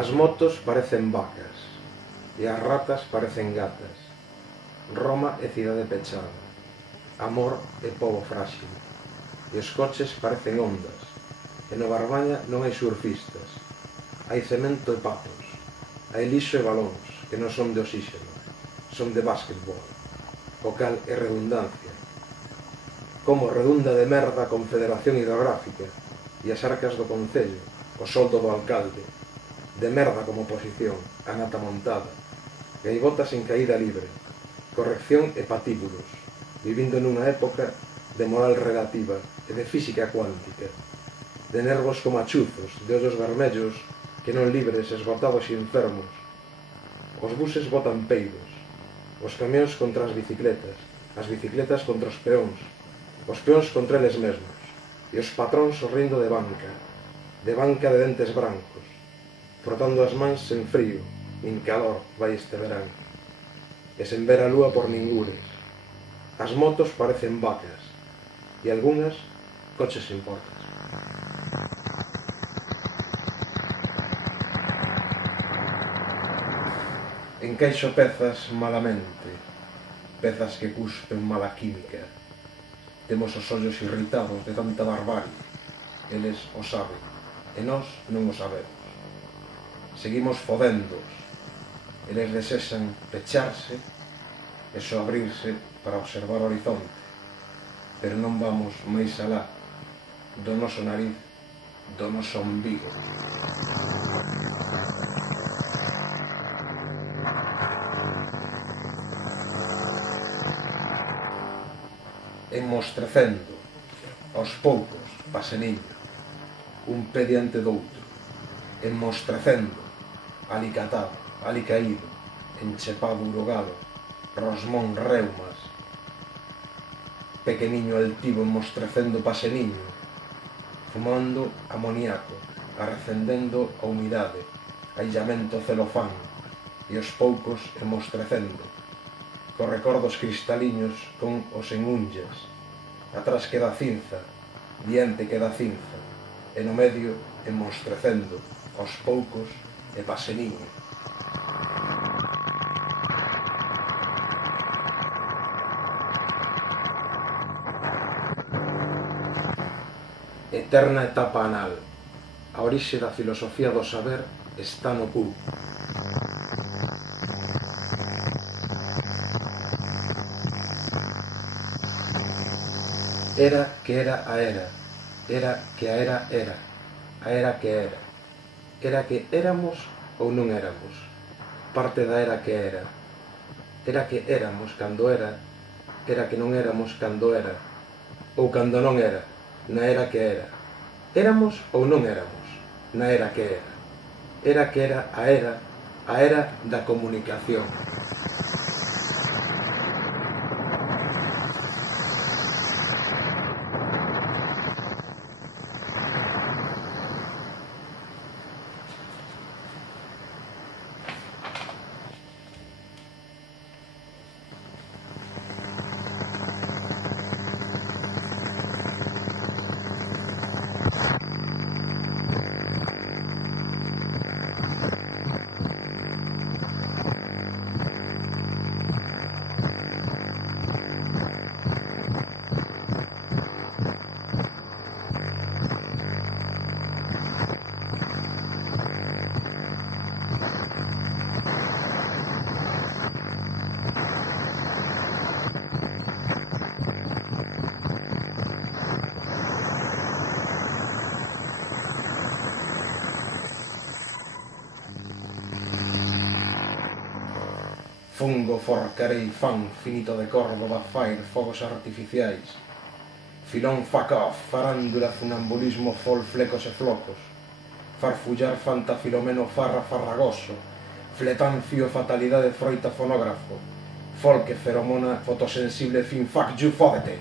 As motos parecen vacas e as ratas parecen gatas. Roma é cidade pechada. Amor é pobo frágil. E os coches parecen ondas. E no Barbaña non hai surfistas. Hai cemento e patos. Hai lixo e balóns, que non son de oxígeno, son de básquetbol. O cal é redundancia. Como redunda de merda a Confederación Hidrográfica e as arcas do Concello, o soldo do alcalde. De merda como oposición, a nata montada. Gaivotas en caída libre. Corrección e patíbulos, vivindo nunha época de moral relativa e de física cuántica. De nervos como achuzos, de ollos vermellos, que non libres, esgotados e enfermos. Os buses botan peidos, os camións contra as bicicletas contra os peóns contra eles mesmos, e os patróns sorrindo de banca de dentes brancos, frotando as mans sen frío, nin calor vai este verán, e sen ver a lúa por ningures. As motos parecen vacas, e algunhas coches sen portas. Encaixo pezas malamente, pezas que cuspen mala química. Temos os ollos irritados de tanta barbarie. Eles o saben, e nós non o sabemos. Seguimos fodendos. Eles desexan pecharse e só abrirse para observar o horizonte. Pero non vamos máis alá do noso nariz, do noso ombigo. Enmostrecendo, aos poucos, paseniño, un pé diante doutro, enmostrecendo, alicatado, alicaído, enchepado urogado, rosmón reumas, pequeniño altivo enmostrecendo paseniño, fumando amoníaco, arrecendendo a humidade, aillamento celofán, e aos poucos enmostrecendo, cos recordos cristaliños con os enunllas, atrás queda cinza, diante queda cinza, e no medio enmostrecendo, aos poucos e paseniño. Eterna etapa anal. A orixe da filosofía do saber está no cu. Era que era a era. Era que a era era. A era que era. Era que éramos ou non éramos. Parte da era que era. Era que éramos cando era. Era que non éramos cando era. Ou cando non era. Na era que era. Éramos ou non éramos. Na era que era. Era que era a era da comunicación. Fungo, forcarei, fan, finito de Córdoba, fair, fogos artificiais. Filón, fuck off, farándula, funambulismo, fol, flecos e flocos. Farfullar, fanta, filomeno, farra, farragoso. Fletancio, fatalidade, froita, fonógrafo. Folque, feromona, fotosensible, fin, fuck you, fódete.